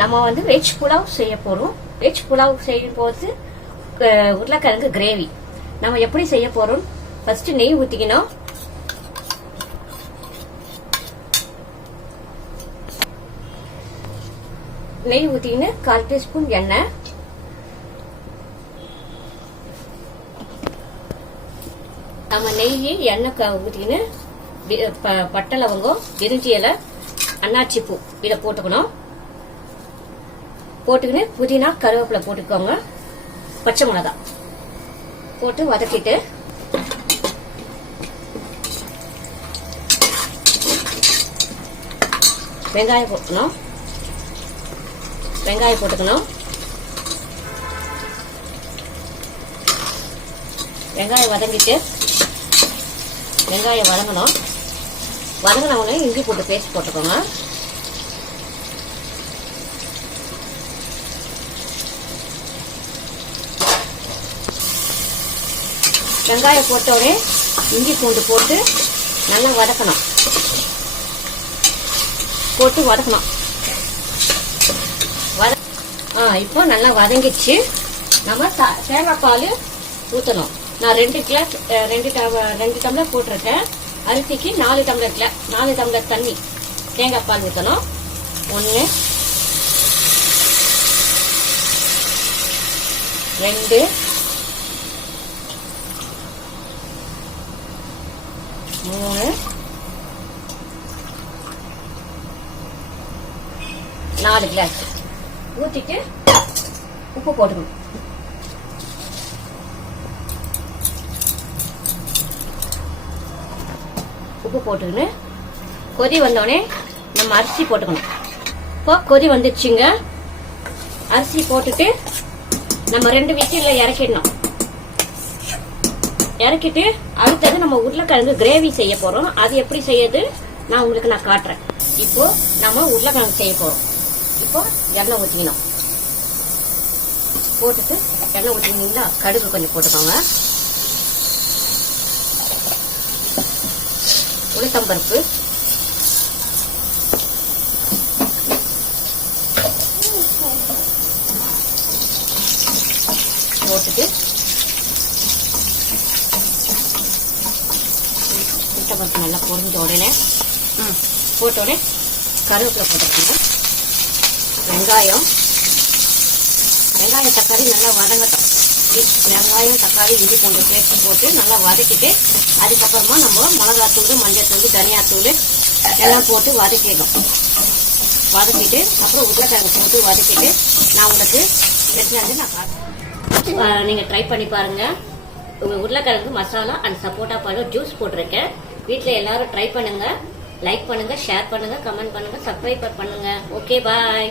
நம்ம வந்து வெஜ் புலாவ் செய்ய போறோம். வெஜ் புலாவ் செய்யும் போது உருளைக்கிழங்கு கிரேவி நம்ம எப்படி செய்ய போறோம். ஃபர்ஸ்ட் நெய் ஊத்திக்கணும். நெய் ஊத்திக்கின்னு 1/4 டீஸ்பூன் எண்ணெய், நம்ம நெய் எண்ணெய் ஊத்திக்கின்னு பட்டை லவங்கம், பிரிஞ்சி இலை, அன்னாச்சி பூ இதை போட்டுக்கணும். போட்டுக்கின்னு புதினா கருவேப்பிலை போட்டுக்கோங்க. பச்சை மிளகாய் போட்டு வதக்கிட்டு வெங்காயம் போட்டுக்கணும். வெங்காயம் போட்டுக்கணும். வெங்காயம் வதங்கிட்டு வெங்காயம் வதங்கணும். வதங்கினவங்க இஞ்சி போட்டு பேஸ்ட் போட்டுக்கோங்க. வெங்காயம் போட்டோடனே இஞ்சி பூண்டு போட்டு நல்லா வதக்கணும். போட்டு வதக்கணும். இப்போ நல்லா வதங்கிச்சு. நம்ம தேங்காய் பால் ஊற்றணும். நான் 2 டம்ளர் போட்டிருக்கேன். அரிசிக்கு 4 டம்ளர் தண்ணி தேங்காய் பால் ஊற்றணும். 1 2 3 4 கிளாஸ் ஊத்திட்டு உப்பு போட்டுக்கணும். உப்பு போட்டுக்கின்னு கொதி வந்தோடனே நம்ம அரிசி போட்டுக்கணும். இப்போ கொதி வந்துச்சுங்க. அரிசி போட்டுட்டு நம்ம 2 விசில்ல இறக்கிடணும். இறக்கிட்டு அடுத்தது நம்ம உருளைக்கிழங்கு கிரேவி செய்ய போறோம். அது எப்படி செய்யுது நான் உங்களுக்கு காட்டுறேன். இப்போ நம்ம உருளைக்கிழங்கு செய்ய போறோம். இப்போ எண்ணெய் ஊற்றிக்கணும். போட்டுட்டு எண்ணெய் ஊற்றினீங்களா கடுகு கொஞ்சம் போட்டுக்கோங்க. உளுத்தம்பருப்பு, போட்டுட்டு உளுத்தம்பருப்பு நல்லா பொரிஞ்ச உடனே போட்ட உடனே கருவேப்பிலை போட்டுக்கோங்க. வெங்காயம் தக்காளி நல்லா வதங்கட்டும். வெங்காயம் தக்காளி இஞ்சி பூண்டு பேஸ்ட் போட்டு நல்லா வதக்கிட்டு அதுக்கப்புறமா நம்ம மிளகாத்தூள், மஞ்சத்தூள், தனியாத்தூள் எல்லாம் போட்டு வதக்கிடும். வதக்கிட்டு அப்புறம் உருளைக்கிழங்கு போட்டு வதக்கிட்டு நான் உங்களுக்கு வெட்டினாந்து நான் காட்டுறேன். நீங்க ட்ரை பண்ணி பாருங்க. உங்க உருளைக்கிழங்கு மசாலா அண்ட் சப்போட்டா பழம் ஜூஸ் போட்டிருக்கேன். வீட்டில் எல்லாரும் ட்ரை பண்ணுங்க. லைக் பண்ணுங்க, ஷேர் பண்ணுங்க, கமெண்ட் பண்ணுங்க, சப்ஸ்கிரைப் பண்ணுங்க. ஓகே, பாய்.